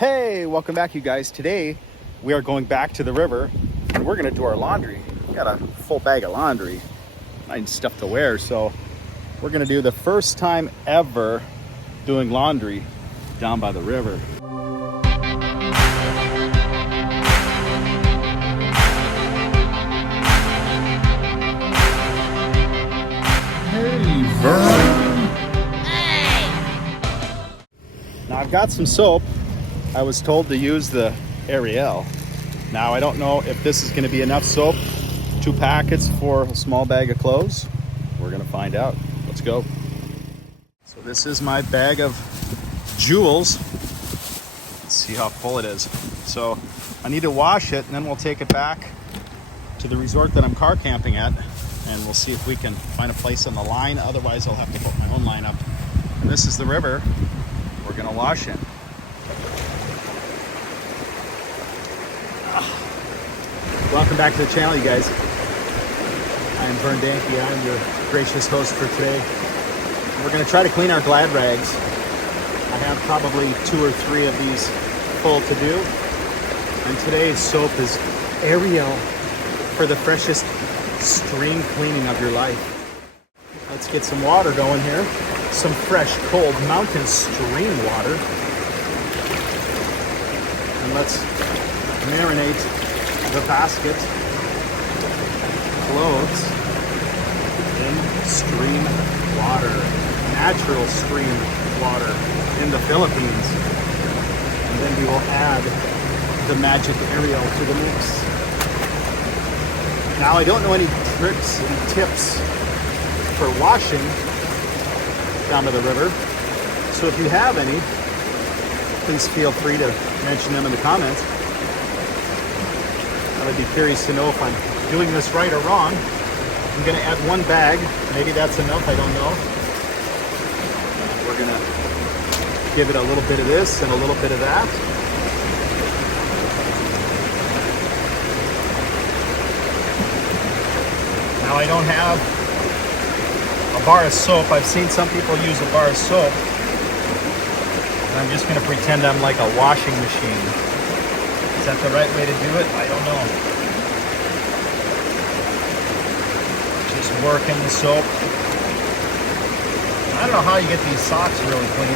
Hey, welcome back, you guys. Today we are going back to the river and we're gonna do our laundry. We got a full bag of laundry. I need stuff to wear, so we're gonna do the first time ever doing laundry down by the river. Hey, Vern. Hey. Now I've got some soap. I was told to use the Ariel. Now I don't know if this is going to be enough soap. 2 packets for a small bag of clothes. We're going to find out. Let's go. So this is my bag of jewels. Let's see how full it is. So I need to wash it and then we'll take it back to the resort that I'm car camping at, and we'll see if we can find a place on the line. Otherwise I'll have to put my own line up. And this is the river we're going to wash in. Welcome back to the channel, you guys. I am Vern. I'm your gracious host for today. We're going to try to clean our Glad rags. I have probably 2 or 3 of these full to do. And today's soap is Ariel for the freshest stream cleaning of your life. Let's get some water going here. Some fresh, cold mountain stream water. And let's marinate the basket clothes in stream water, natural stream water in the Philippines. And then we will add the magic Ariel to the mix. Now I don't know any tricks and tips for washing down by the river, so if you have any, please feel free to mention them in the comments. I would be curious to know if I'm doing this right or wrong. I'm going to add 1 bag. Maybe that's enough, I don't know. We're going to give it a little bit of this and a little bit of that. Now I don't have a bar of soap. I've seen some people use a bar of soap. And I'm just going to pretend I'm like a washing machine. Is that the right way to do it? I don't know. Just working the soap. I don't know how you get these socks really clean.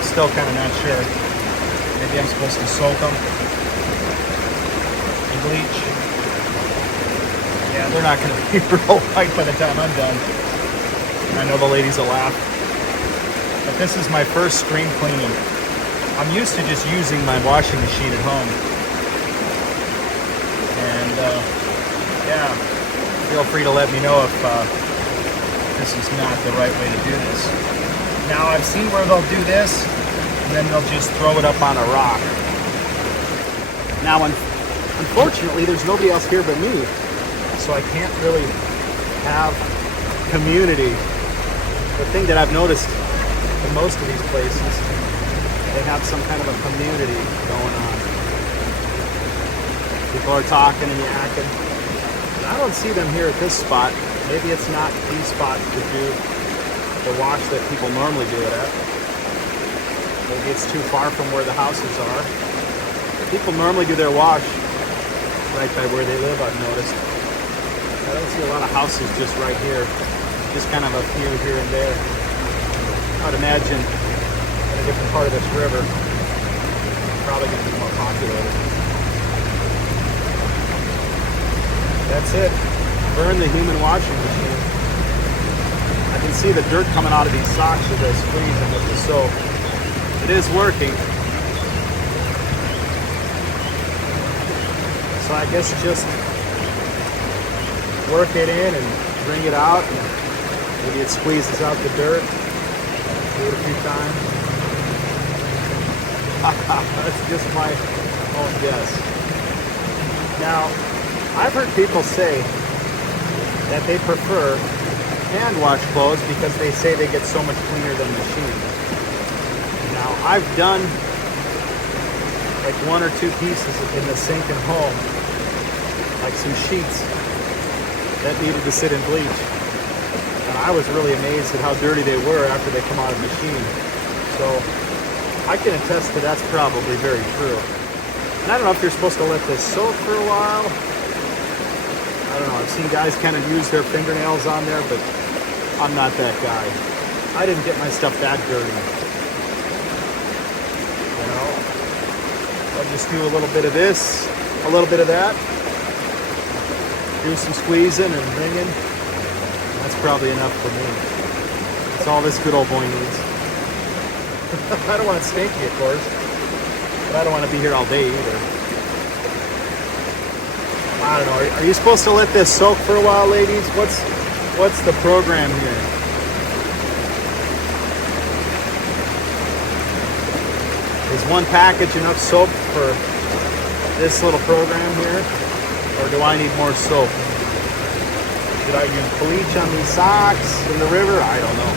Still kind of not sure. Maybe I'm supposed to soak them in bleach. Yeah, they're not going to be real white by the time I'm done. I know the ladies will laugh. But this is my first stream cleaning. I'm used to just using my washing machine at home. And yeah, feel free to let me know if this is not the right way to do this. Now I've seen where they'll do this and then they'll just throw it up on a rock. Now unfortunately there's nobody else here but me, so I can't really have community. The thing that I've noticed in most of these places, they have some kind of a community going on. People are talking and yakking. I don't see them here at this spot. Maybe it's not the spot to do the wash that people normally do it at. Maybe it's too far from where the houses are. People normally do their wash right by where they live, I've noticed. I don't see a lot of houses just right here. Just kind of a few here and there. I would imagine in a different part of this river, probably going to be more populated. That's it. Burn the human washing machine. I can see the dirt coming out of these socks as I squeeze them with the soap. It is working. So I guess just work it in and bring it out. And maybe it squeezes out the dirt. Do it a few times. That's just my own guess. Now, I've heard people say that they prefer hand wash clothes because they say they get so much cleaner than machine. Now, I've done like 1 or 2 pieces in the sink at home, like some sheets that needed to sit in bleach. And I was really amazed at how dirty they were after they come out of the machine. So I can attest to that's probably very true. And I don't know if you're supposed to let this soak for a while. I don't know. I've seen guys kind of use their fingernails on there, but I'm not that guy. I didn't get my stuff that dirty. You know, I'll just do a little bit of this, a little bit of that. Do some squeezing and wringing. That's probably enough for me. That's all this good old boy needs. I don't want it stinky, of course. But I don't want to be here all day either. I don't know. Are you supposed to let this soak for a while, ladies? What's the program here? Is one package enough soap for this little program here? Or do I need more soap? Should I use bleach on these socks in the river? I don't know.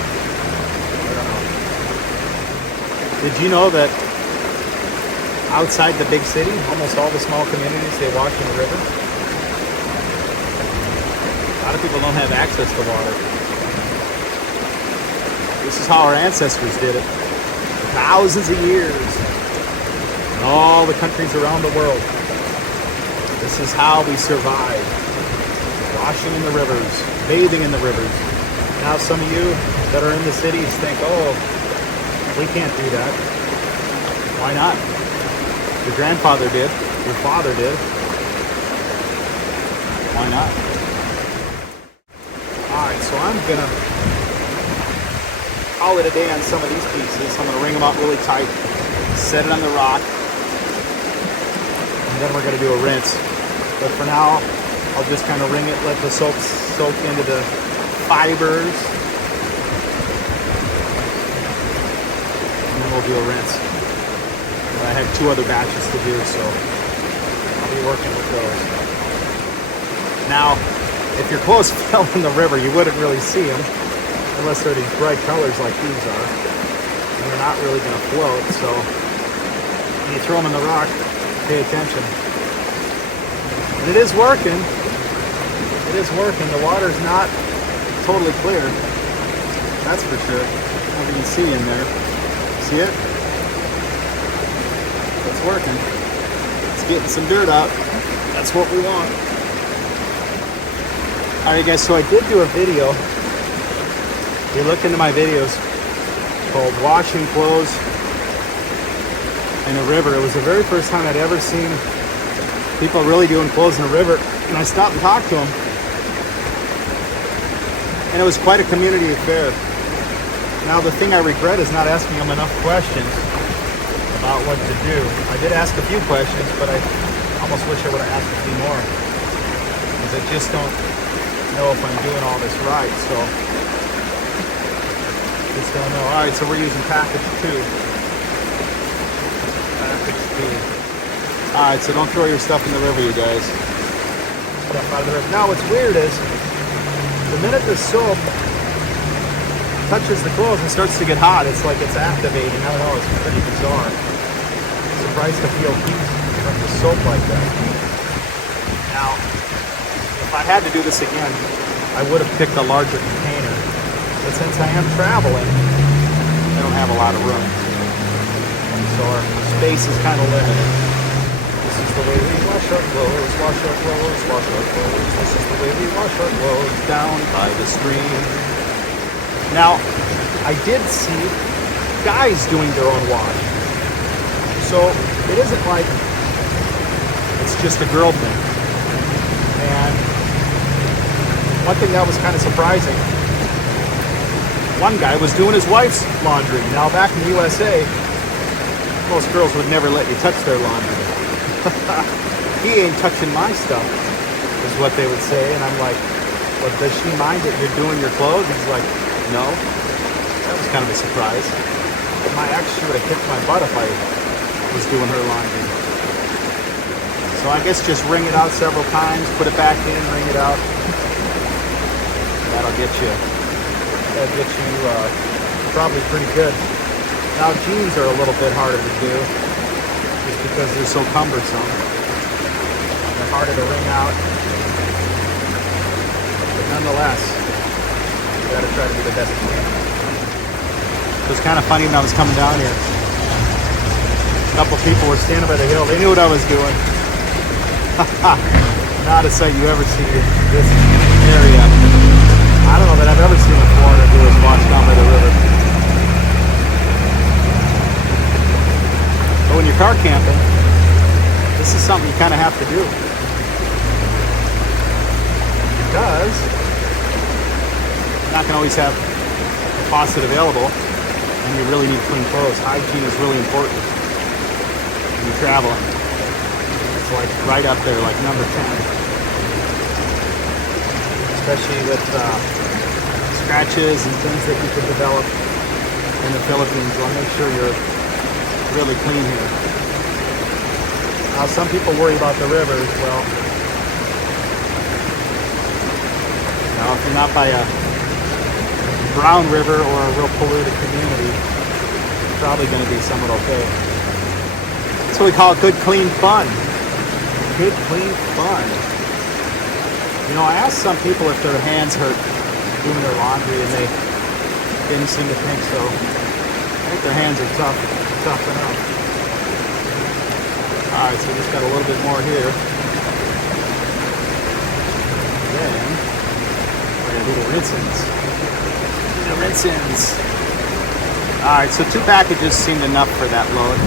Did you know that outside the big city, almost all the small communities, they wash in the river? A lot of people don't have access to water. This is how our ancestors did it for thousands of years. In all the countries around the world. This is how we survived. Washing in the rivers, bathing in the rivers. Now some of you that are in the cities think, oh, we can't do that. Why not? Your grandfather did. Your father did. Why not? Alright, so I'm going to call it a day on some of these pieces. I'm going to wring them out really tight, set it on the rock, and then we're going to do a rinse. But for now, I'll just kind of wring it, let the soap soak into the fibers. And then we'll do a rinse. I have 2 other batches to do, so I'll be working with those. Now, if your clothes fell in the river, you wouldn't really see them, unless they're these bright colors like these are. And they're not really going to float, so when you throw them in the rock, pay attention. And it is working. It is working. The water's not totally clear. That's for sure. As you can see in there. See it? It's working. It's getting some dirt out. That's what we want. Alright guys, so I did do a video. You look into my videos called Washing Clothes in a River. It was the very first time I'd ever seen people really doing clothes in a river. And I stopped and talked to them. And it was quite a community affair. Now the thing I regret is not asking them enough questions about what to do. I did ask a few questions, but I almost wish I would have asked a few more. Because I just don't know if I'm doing all this right, so just don't know. Alright, so we're using package 2. Package 2. Alright, so don't throw your stuff in the river, you guys. Stuff out of the river. Now what's weird is, the minute the soap touches the clothes and starts to get hot, it's like it's activating. I don't know, it's pretty bizarre. I'm surprised to feel heat from the soap like that. Now, if I had to do this again, I would have picked a larger container. But since I am traveling, I don't have a lot of room. So our space is kind of limited. This is the way we wash our clothes, wash our clothes, wash our clothes. This is the way we wash our clothes down by the stream. Now, I did see guys doing their own wash. So it isn't like it's just a girl thing. And one thing that was kind of surprising, one guy was doing his wife's laundry. Now back in the USA, most girls would never let you touch their laundry. He ain't touching my stuff, is what they would say. And I'm like, well, does she mind that you're doing your clothes? He's like, no. That was kind of a surprise. My ex, she would have kicked my butt if I was doing her laundry. So I guess just wring it out several times, put it back in, wring it out. That'll get you probably pretty good. Now jeans are a little bit harder to do, just because they're so cumbersome. They're harder to wring out. But nonetheless, you gotta try to be the best you can. It was kind of funny when I was coming down here. A couple people were standing by the hill. They knew what I was doing. Not a sight you ever see in this area. I don't know that I've ever seen a foreigner do is watch down by the river. But when you're car camping, this is something you kind of have to do. Because you're not going to always have a faucet available, and you really need clean clothes. Hygiene is really important when you're traveling. It's like right up there, like number 10. Especially with scratches and things that you could develop in the Philippines. I'll make sure you're really clean here. Now, some people worry about the rivers. Well, now if you're not by a brown river or a real polluted community, it's probably going to be somewhat okay. That's what we call good, clean fun. Good, clean fun. You know, I asked some people if their hands hurt doing their laundry, and they didn't seem to think so. I think their hands are tough enough. All right, so we just got a little bit more here. Then we're gonna do the rinse-ins. The rinse-ins. All right, so 2 packages seemed enough for that load.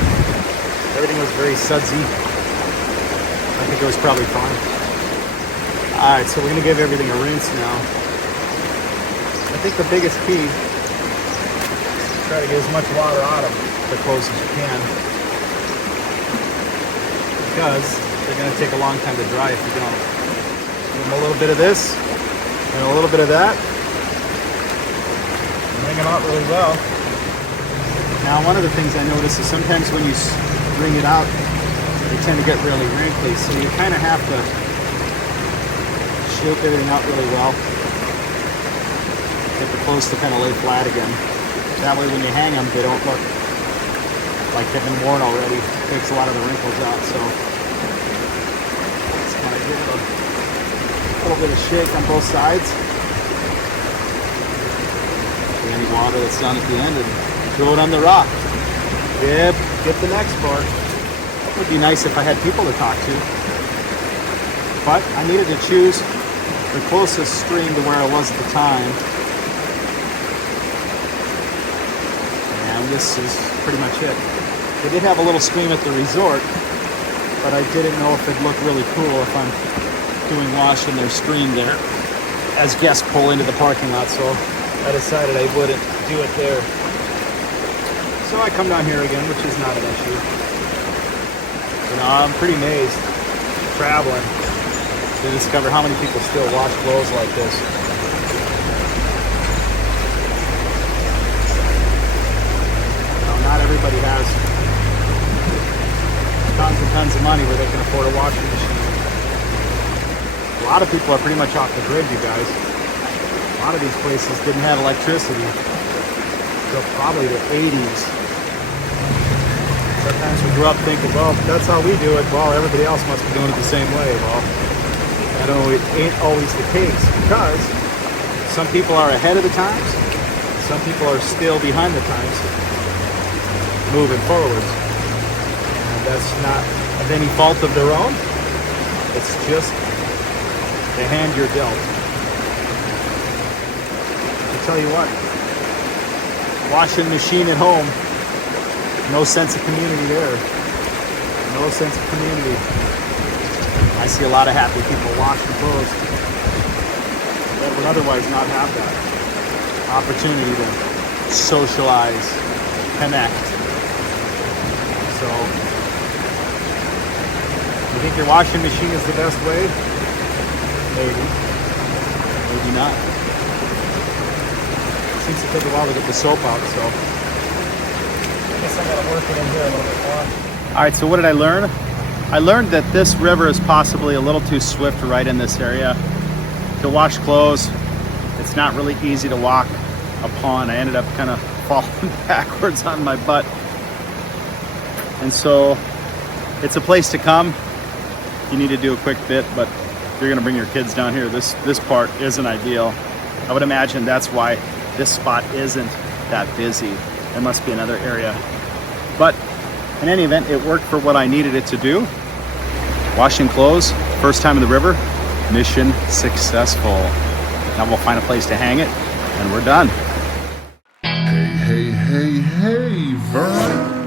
Everything was very sudsy. I think it was probably fine. Alright, so we're going to give everything a rinse now. I think the biggest key is try to get as much water out of the clothes as you can. Because they're going to take a long time to dry if you don't. Give them a little bit of this and a little bit of that. Wring them out really well. Now, one of the things I notice is sometimes when you wring it out, they tend to get really wrinkly. So you kind of have to shape everything out really well. Get the clothes to kind of lay flat again. That way when you hang them, they don't look like they've been worn already. It takes a lot of the wrinkles out, so just kind of give it a little bit of shake on both sides. Any water that's down at the end and throw it on the rock. Yep, get the next part. It would be nice if I had people to talk to. But I needed to choose the closest stream to where I was at the time. And this is pretty much it. They did have a little stream at the resort, but I didn't know if it'd look really cool if I'm doing wash in their stream there as guests pull into the parking lot, so I decided I wouldn't do it there. So I come down here again, which is not an issue. You know, I'm pretty amazed traveling to discover how many people still wash clothes like this. You know, not everybody has tons and tons of money where they can afford a washing machine. A lot of people are pretty much off the grid, you guys. A lot of these places didn't have electricity until probably the 80s. Sometimes we grew up thinking, well, that's how we do it. Well, everybody else must be doing it the same way. Well, that ain't always the case, because some people are ahead of the times, some people are still behind the times, moving forwards. And that's not of any fault of their own. It's just the hand you're dealt. I'll tell you what, washing machine at home, no sense of community there. No sense of community. I see a lot of happy people washing clothes that would otherwise not have that opportunity to socialize, connect. So, you think your washing machine is the best way? Maybe. Maybe not. It seems to take a while to get the soap out, so I guess I gotta work it in here a little bit more. All right, so what did I learn? I learned that this river is possibly a little too swift right in this area. To wash clothes, it's not really easy to walk upon. I ended up kind of falling backwards on my butt. And so it's a place to come. You need to do a quick bit, but if you're gonna bring your kids down here, this part isn't ideal. I would imagine that's why this spot isn't that busy. There must be another area. But In any event, it worked for what I needed it to do. Washing clothes, first time in the river, mission successful. Now we'll find a place to hang it, and we're done. Hey, Vern.